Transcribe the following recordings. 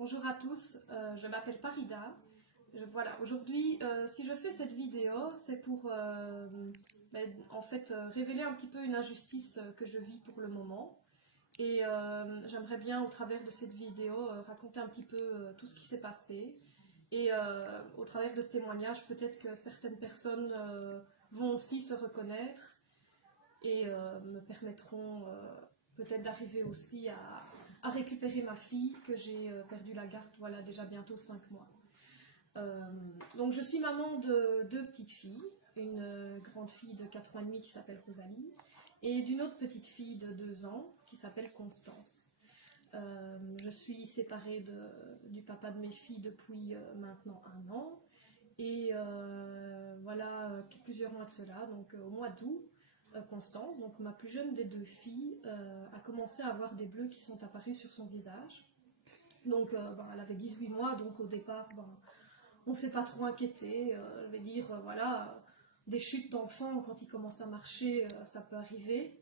Bonjour à tous, je m'appelle Parida. Voilà, aujourd'hui, si je fais cette vidéo, c'est pour révéler un petit peu une injustice que je vis pour le moment. Et j'aimerais bien, au travers de cette vidéo, raconter un petit peu tout ce qui s'est passé. Et au travers de ce témoignage, peut-être que certaines personnes vont aussi se reconnaître et me permettront peut-être d'arriver aussi à récupérer ma fille que j'ai perdu la garde, voilà, déjà bientôt 5 mois. Donc je suis maman de 2 petites filles, une grande fille de 4 ans et demi qui s'appelle Rosalie et d'une autre petite fille de 2 ans qui s'appelle Constance. Je suis séparée du papa de mes filles depuis maintenant 1 an et voilà plusieurs mois de cela, donc au mois d'août, Constance, donc ma plus jeune des 2 filles, a commencé à avoir des bleus qui sont apparus sur son visage. Donc elle avait 18 mois, donc au départ on ne s'est pas trop inquiété. Je vais dire, voilà, des chutes d'enfants quand ils commencent à marcher, ça peut arriver.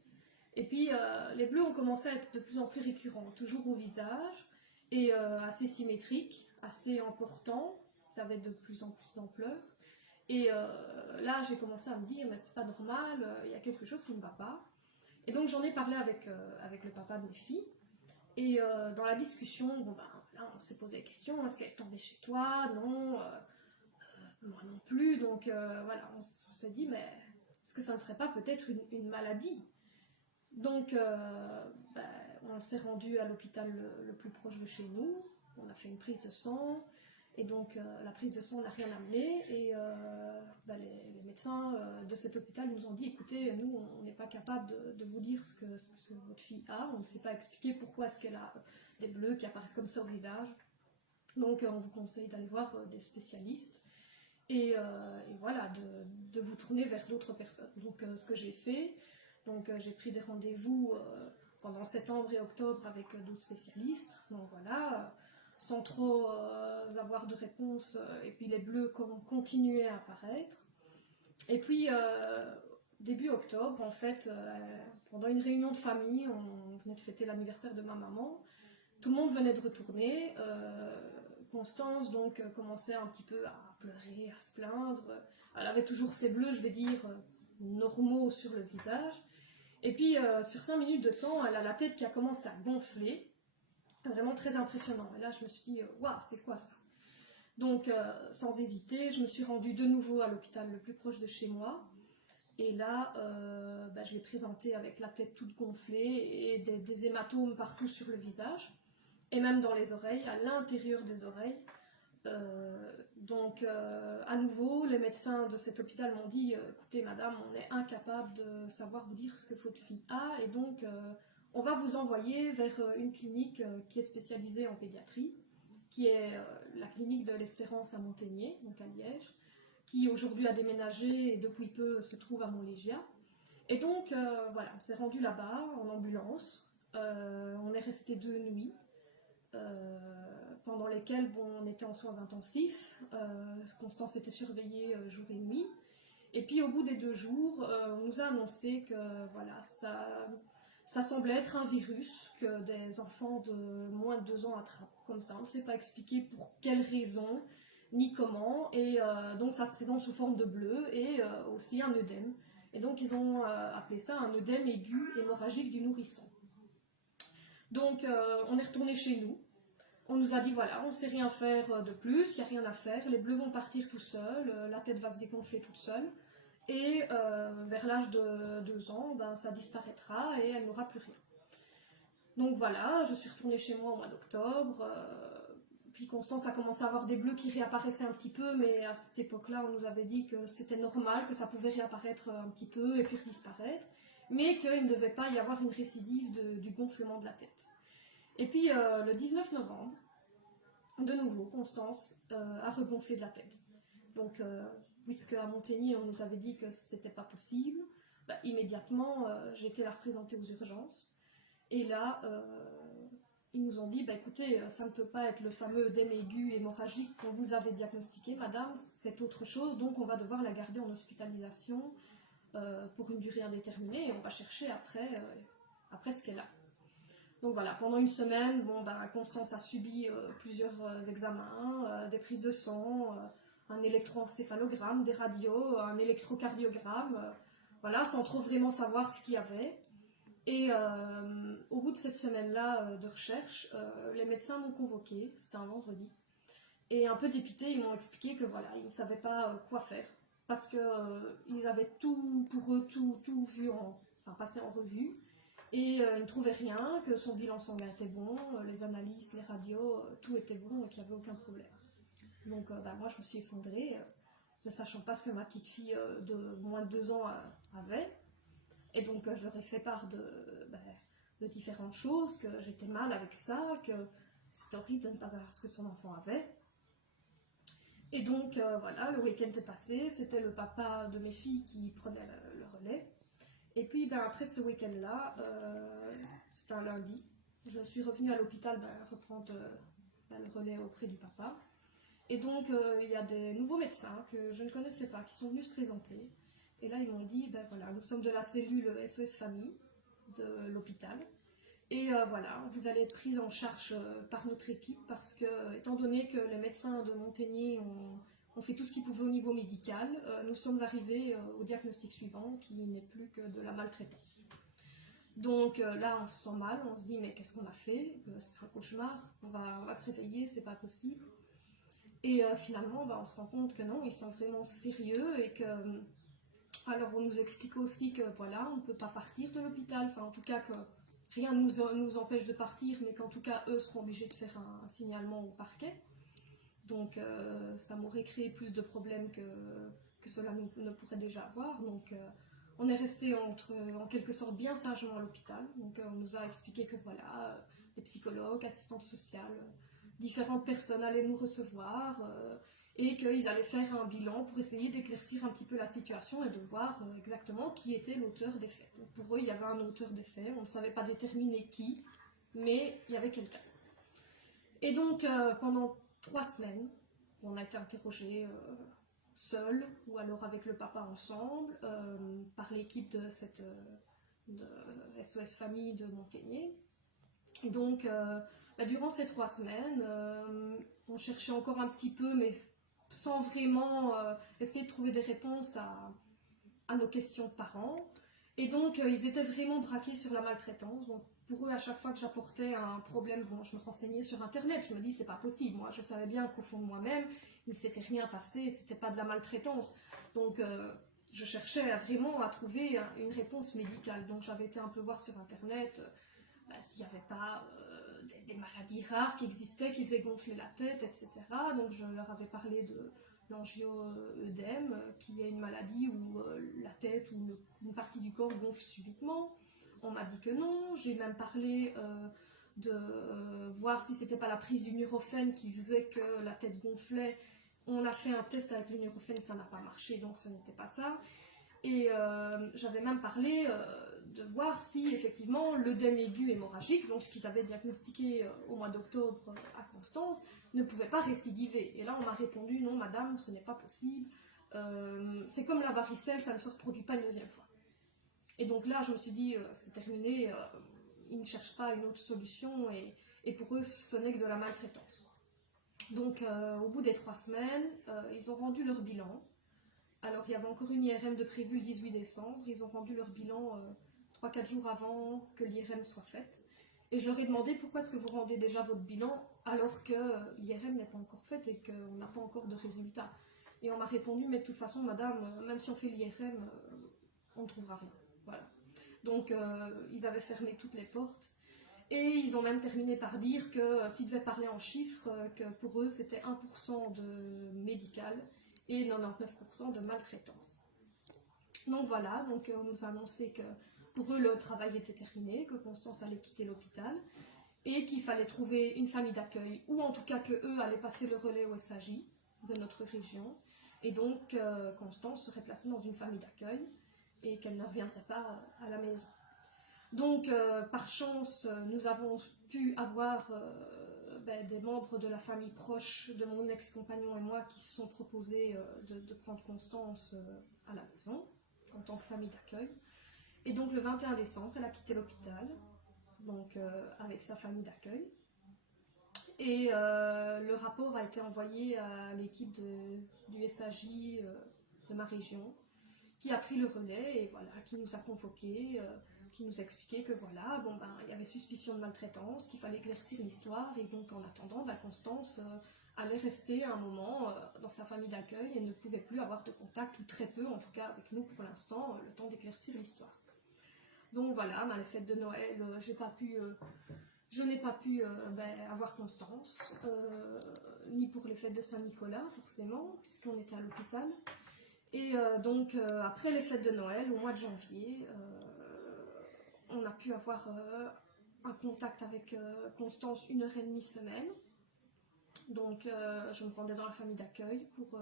Et puis les bleus ont commencé à être de plus en plus récurrents, toujours au visage, et assez symétriques, assez importants, ça avait de plus en plus d'ampleur. Et là, j'ai commencé à me dire, mais c'est pas normal, il y a quelque chose qui ne va pas. Et donc j'en ai parlé avec le papa de mes filles. Et dans la discussion, là, on s'est posé la question, est-ce qu'elle est tombée chez toi? Non, moi non plus. Donc voilà, on s'est dit, mais est-ce que ça ne serait pas peut-être une maladie? Donc on s'est rendu à l'hôpital le plus proche de chez nous, on a fait une prise de sang. Et donc la prise de sang n'a rien amené et les médecins de cet hôpital nous ont dit, écoutez, nous on n'est pas capable de vous dire ce que votre fille a, on ne sait pas expliquer pourquoi est-ce qu'elle a des bleus qui apparaissent comme ça au visage. Donc on vous conseille d'aller voir des spécialistes et voilà, de vous tourner vers d'autres personnes. Donc ce que j'ai fait, j'ai pris des rendez-vous pendant septembre et octobre avec d'autres spécialistes. Donc voilà, sans trop avoir de réponse, et puis les bleus continuaient à apparaître. Et puis, début octobre, en fait, pendant une réunion de famille, on venait de fêter l'anniversaire de ma maman, tout le monde venait de retourner, Constance donc commençait un petit peu à pleurer, à se plaindre, elle avait toujours ses bleus, je vais dire, normaux sur le visage, et puis sur 5 minutes de temps, elle a la tête qui a commencé à gonfler, vraiment très impressionnant. Et là, je me suis dit, waouh, c'est quoi ça? Donc, sans hésiter, je me suis rendue de nouveau à l'hôpital le plus proche de chez moi. Et là, je l'ai présentée avec la tête toute gonflée et des hématomes partout sur le visage. Et même dans les oreilles, à l'intérieur des oreilles. À nouveau, les médecins de cet hôpital m'ont dit, écoutez madame, on est incapable de savoir vous dire ce que votre fille a. Et donc, on va vous envoyer vers une clinique qui est spécialisée en pédiatrie, qui est la clinique de l'Espérance à Monténier, donc à Liège, qui aujourd'hui a déménagé et depuis peu se trouve à Montlégia. Et donc voilà, on s'est rendu là-bas en ambulance, on est resté 2 nuits, pendant lesquelles on était en soins intensifs, Constance était surveillée jour et nuit, et puis au bout des 2 jours, on nous a annoncé que voilà, ça semblait être un virus que des enfants de moins de 2 ans attrapent, comme ça. On ne sait pas expliquer pour quelle raison, ni comment, et donc ça se présente sous forme de bleu, et aussi un œdème. Et donc ils ont appelé ça un œdème aigu hémorragique du nourrisson. Donc on est retourné chez nous, on nous a dit voilà, on ne sait rien faire de plus, il n'y a rien à faire, les bleus vont partir tout seuls, la tête va se dégonfler toute seule, et vers l'âge de 2 ans, ça disparaîtra et elle n'aura plus rien. Donc voilà, je suis retournée chez moi au mois d'octobre, puis Constance a commencé à avoir des bleus qui réapparaissaient un petit peu, mais à cette époque-là, on nous avait dit que c'était normal, que ça pouvait réapparaître un petit peu et puis disparaître, mais qu'il ne devait pas y avoir une récidive du gonflement de la tête. Et puis le 19 novembre, de nouveau, Constance a regonflé de la tête. Donc puisque à Monténier on nous avait dit que c'était pas possible, immédiatement j'ai été la représenter aux urgences. Et là, ils nous ont dit, écoutez, ça ne peut pas être le fameux œdème aigu hémorragique qu'on vous avait diagnostiqué, madame, c'est autre chose, donc on va devoir la garder en hospitalisation pour une durée indéterminée et on va chercher après ce qu'elle a. Donc voilà, pendant une semaine, bon, ben, Constance a subi plusieurs examens, des prises de sang, un électroencéphalogramme, des radios, un électrocardiogramme, voilà, sans trop vraiment savoir ce qu'il y avait. Et au bout de cette semaine-là de recherche, les médecins m'ont convoqué, c'était un vendredi. Et un peu dépités, ils m'ont expliqué que voilà, ils ne savaient pas quoi faire. Parce que ils avaient tout, pour eux, tout vu enfin, passé en revue. Et ils ne trouvaient rien, que son bilan sanguin était bon, les analyses, les radios, tout était bon et qu'il n'y avait aucun problème. Donc bah, moi je me suis effondrée, ne sachant pas ce que ma petite fille de moins de 2 ans avait. Et donc je leur ai fait part de différentes choses, que j'étais mal avec ça, que c'était horrible de ne pas savoir ce que son enfant avait. Et donc voilà, le week-end est passé, c'était le papa de mes filles qui prenait le relais. Et puis ben, après ce week-end-là, c'était un lundi, je suis revenue à l'hôpital reprendre le relais auprès du papa. Et donc il y a des nouveaux médecins que je ne connaissais pas qui sont venus se présenter. Et là ils m'ont dit, ben voilà, nous sommes de la cellule SOS Famille de l'hôpital. Et voilà, vous allez être prise en charge par notre équipe parce que, étant donné que les médecins de Monténier ont fait tout ce qu'ils pouvaient au niveau médical, nous sommes arrivés au diagnostic suivant qui n'est plus que de la maltraitance. Donc là, on se sent mal, on se dit mais qu'est-ce qu'on a fait? C'est un cauchemar, on va se réveiller, c'est pas possible. Et finalement, on se rend compte que non, ils sont vraiment sérieux et que... Alors on nous explique aussi que voilà, on ne peut pas partir de l'hôpital, enfin en tout cas que rien ne nous empêche de partir, mais qu'en tout cas eux seront obligés de faire un signalement au parquet. Donc ça m'aurait créé plus de problèmes que cela ne pourrait déjà avoir. Donc on est resté en quelque sorte bien sagement à l'hôpital. Donc on nous a expliqué que voilà, les psychologues, assistantes sociales, différentes personnes allaient nous recevoir et qu'ils allaient faire un bilan pour essayer d'éclaircir un petit peu la situation et de voir exactement qui était l'auteur des faits. Donc pour eux, il y avait un auteur des faits, on ne savait pas déterminer qui, mais il y avait quelqu'un. Et donc pendant 3 semaines, on a été interrogés seuls ou alors avec le papa ensemble par l'équipe de SOS Famille de Monténier. Et donc durant ces 3 semaines, on cherchait encore un petit peu, mais sans vraiment essayer de trouver des réponses à nos questions de parents. Et donc, ils étaient vraiment braqués sur la maltraitance. Donc, pour eux, à chaque fois que j'apportais un problème, bon, je me renseignais sur Internet. Je me dis, c'est pas possible. Moi, je savais bien qu'au fond de moi-même, il ne s'était rien passé, c'était pas de la maltraitance. Donc, je cherchais vraiment à trouver une réponse médicale. Donc, j'avais été un peu voir sur Internet s'il n'y avait pas des maladies rares qui existaient, qui faisaient gonfler la tête, etc. Donc, je leur avais parlé de l'angio-œdème, qui est une maladie où la tête ou une partie du corps gonfle subitement. On m'a dit que non. J'ai même parlé de voir si c'était pas la prise du Nurofen qui faisait que la tête gonflait. On a fait un test avec le Nurofen, ça n'a pas marché, donc ce n'était pas ça. Et j'avais même parlé de voir si effectivement l'œdème aigu hémorragique, donc ce qu'ils avaient diagnostiqué au mois d'octobre à Constance, ne pouvait pas récidiver. Et là on m'a répondu non madame, ce n'est pas possible, c'est comme la varicelle, ça ne se reproduit pas une deuxième fois. Et donc là je me suis dit c'est terminé, ils ne cherchent pas une autre solution et pour eux ce n'est que de la maltraitance. Donc au bout des 3 semaines, ils ont rendu leur bilan. Alors il y avait encore une IRM de prévue le 18 décembre, ils ont rendu leur bilan 3-4 jours avant que l'IRM soit faite. Et je leur ai demandé pourquoi est-ce que vous rendez déjà votre bilan alors que l'IRM n'est pas encore faite et qu'on n'a pas encore de résultats. Et on m'a répondu, mais de toute façon madame, même si on fait l'IRM, on ne trouvera rien. Voilà. Donc ils avaient fermé toutes les portes. Et ils ont même terminé par dire que s'ils devaient parler en chiffres, que pour eux c'était 1% de médical et 99% de maltraitance. Donc voilà, donc on nous a annoncé que pour eux le travail était terminé, que Constance allait quitter l'hôpital et qu'il fallait trouver une famille d'accueil, ou en tout cas qu'eux allaient passer le relais au SAJ de notre région, et donc Constance serait placée dans une famille d'accueil et qu'elle ne reviendrait pas à la maison. Donc par chance, nous avons pu avoir des membres de la famille proche de mon ex-compagnon et moi qui se sont proposés de prendre Constance à la maison en tant que famille d'accueil. Et donc le 21 décembre, elle a quitté l'hôpital donc avec sa famille d'accueil. Et le rapport a été envoyé à l'équipe du SAJ de ma région, qui a pris le relais et voilà, qui nous a convoqués, qui nous a expliqué que voilà, bon ben, il y avait suspicion de maltraitance, qu'il fallait éclaircir l'histoire, et donc en attendant, ben, Constance allait rester un moment dans sa famille d'accueil et ne pouvait plus avoir de contact, ou très peu en tout cas avec nous pour l'instant, le temps d'éclaircir l'histoire. Donc voilà, ben, les fêtes de Noël, je n'ai pas pu avoir Constance, ni pour les fêtes de Saint-Nicolas forcément, puisqu'on était à l'hôpital. Et donc après les fêtes de Noël, au mois de janvier, on a pu avoir un contact avec Constance 1h30 semaine. Donc je me rendais dans la famille d'accueil pour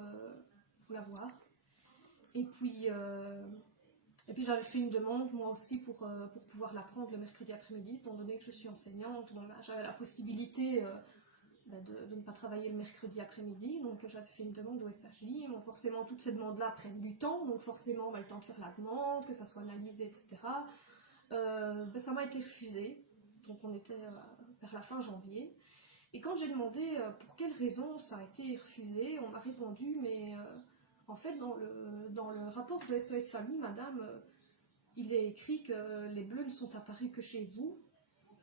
la voir. Et puis j'avais fait une demande moi aussi pour pouvoir la prendre le mercredi après-midi, étant donné que je suis enseignante. Bon, j'avais la possibilité de ne pas travailler le mercredi après-midi, donc j'avais fait une demande au SHI. Bon, forcément, toutes ces demandes-là prennent du temps, donc forcément, le temps de faire la demande, que ça soit analysé, etc. Ça m'a été refusé, donc on était vers la fin janvier. Et quand j'ai demandé pour quelle raison ça a été refusé, on m'a répondu, mais en fait, dans le rapport de SOS Famille, madame, il est écrit que les bleus ne sont apparus que chez vous,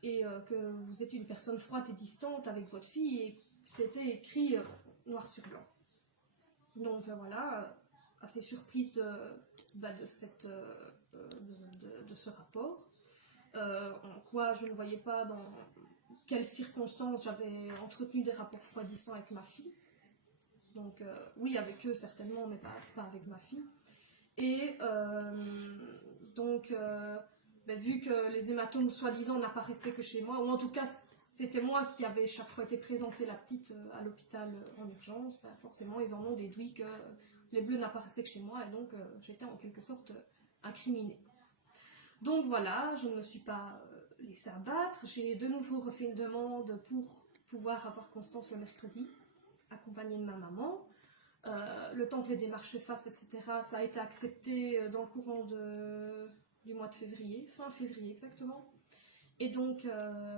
et que vous êtes une personne froide et distante avec votre fille, et c'était écrit noir sur blanc. Donc voilà, assez surprise de ce rapport, en quoi je ne voyais pas dans quelles circonstances j'avais entretenu des rapports froidissants avec ma fille. Donc oui, avec eux certainement, mais pas avec ma fille. Et donc vu que les hématomes soi-disant n'apparaissaient que chez moi, ou en tout cas c'était moi qui avais chaque fois été présenter la petite à l'hôpital en urgence, forcément ils en ont déduit que les bleus n'apparaissaient que chez moi, et donc j'étais en quelque sorte incriminée. Donc voilà, je ne me suis pas laissée abattre, j'ai de nouveau refait une demande pour pouvoir avoir Constance le mercredi, accompagnée de ma maman. Le temps que les démarches se fassent, etc., ça a été accepté dans le courant du mois de février, fin février exactement. Et donc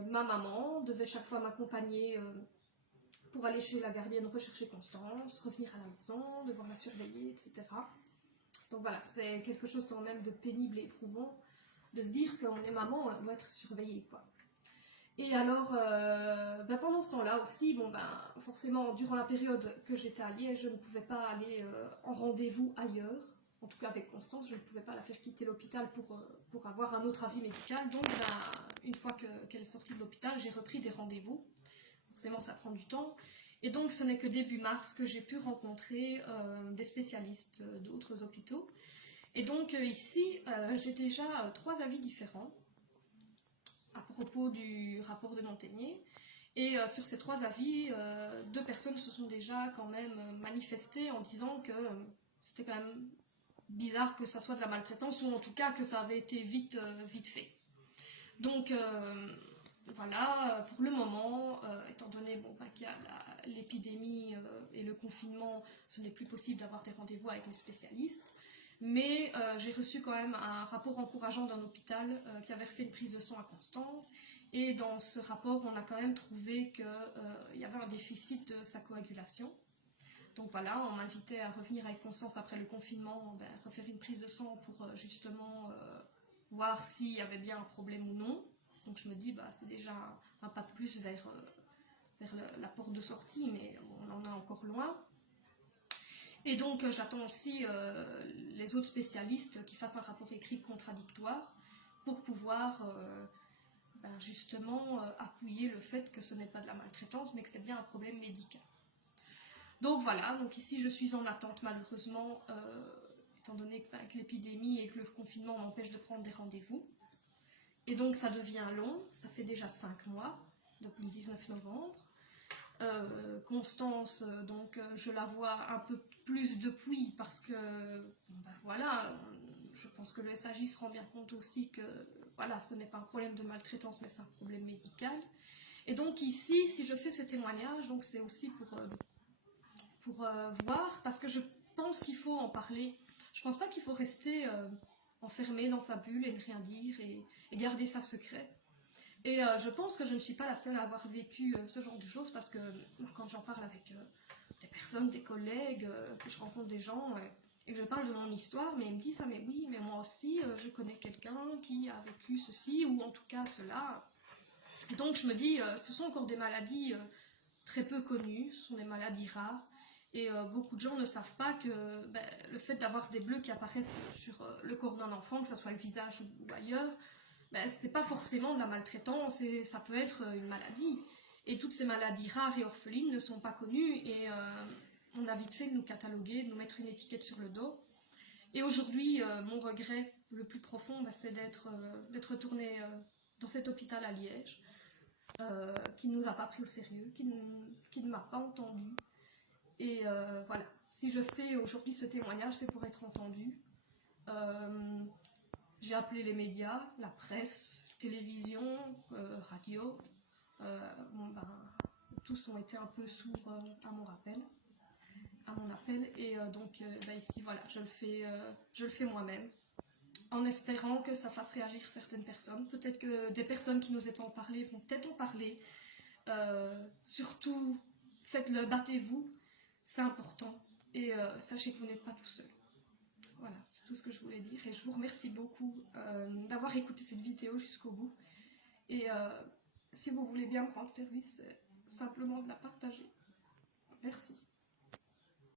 ma maman devait chaque fois m'accompagner pour aller chez la gardienne rechercher Constance, revenir à la maison, devoir la surveiller, etc. Donc voilà, c'est quelque chose quand même de pénible et éprouvant de se dire qu'on est maman, on doit être surveillée, quoi. Et alors, pendant ce temps-là aussi, forcément, durant la période que j'étais à Liège, je ne pouvais pas aller en rendez-vous ailleurs. En tout cas, avec Constance, je ne pouvais pas la faire quitter l'hôpital pour avoir un autre avis médical. Donc, une fois qu'elle est sortie de l'hôpital, j'ai repris des rendez-vous. Forcément, ça prend du temps. Et donc, ce n'est que début mars que j'ai pu rencontrer des spécialistes d'autres hôpitaux. Et donc, ici, j'ai déjà 3 avis différents à propos du rapport de Montagnier. Et sur ces 3 avis, 2 personnes se sont déjà quand même manifestées en disant que c'était quand même bizarre que ça soit de la maltraitance, ou en tout cas que ça avait été vite fait. Donc voilà, pour le moment, étant donné qu'il y a l'épidémie et le confinement, ce n'est plus possible d'avoir des rendez-vous avec les spécialistes. Mais j'ai reçu quand même un rapport encourageant d'un hôpital qui avait fait une prise de sang à Constance. Et dans ce rapport, on a quand même trouvé qu'il y avait un déficit de sa coagulation. Donc voilà, on m'invitait à revenir avec Constance après le confinement, refaire une prise de sang pour justement voir s'il y avait bien un problème ou non. Donc je me dis, c'est déjà un pas de plus vers la porte de sortie, mais on en est encore loin. Et donc j'attends aussi les autres spécialistes qui fassent un rapport écrit contradictoire pour pouvoir justement appuyer le fait que ce n'est pas de la maltraitance, mais que c'est bien un problème médical. Donc voilà, donc ici je suis en attente malheureusement, étant donné que l'épidémie et que le confinement m'empêche de prendre des rendez-vous. Et donc ça devient long, ça fait déjà 5 mois, depuis le 19 novembre. Constance, donc je la vois un peu plus depuis parce que voilà, je pense que le SAJ se rend bien compte aussi que voilà, ce n'est pas un problème de maltraitance, mais c'est un problème médical. Et donc ici, si je fais ce témoignage, donc c'est aussi pour voir, parce que je pense qu'il faut en parler. Je pense pas qu'il faut rester enfermé dans sa bulle et ne rien dire et garder ça secret. Et je pense que je ne suis pas la seule à avoir vécu ce genre de choses, parce que quand j'en parle avec des personnes, des collègues, que je rencontre des gens, et que je parle de mon histoire, mais ils me disent ah mais oui, mais moi aussi je connais quelqu'un qui a vécu ceci, ou en tout cas cela. Et donc je me dis, ce sont encore des maladies très peu connues, ce sont des maladies rares, et beaucoup de gens ne savent pas que le fait d'avoir des bleus qui apparaissent sur le corps d'un enfant, que ce soit le visage ou ailleurs, c'est pas forcément de la maltraitance, et ça peut être une maladie. Et toutes ces maladies rares et orphelines ne sont pas connues, et on a vite fait de nous cataloguer, de nous mettre une étiquette sur le dos. Et aujourd'hui, mon regret le plus profond, c'est d'être retournée dans cet hôpital à Liège, qui ne nous a pas pris au sérieux, qui ne m'a pas entendu. Et voilà, si je fais aujourd'hui ce témoignage, c'est pour être entendue. J'ai appelé les médias, la presse, télévision, radio. Tous ont été un peu sourds à mon appel. Et donc ici, voilà, je le fais moi-même, en espérant que ça fasse réagir certaines personnes. Peut-être que des personnes qui n'osaient pas en parler vont peut-être en parler. Surtout, faites-le, battez-vous, c'est important. Et sachez que vous n'êtes pas tout seul. Voilà, c'est tout ce que je voulais dire. Et je vous remercie beaucoup d'avoir écouté cette vidéo jusqu'au bout. Et si vous voulez bien me rendre service, c'est simplement de la partager. Merci.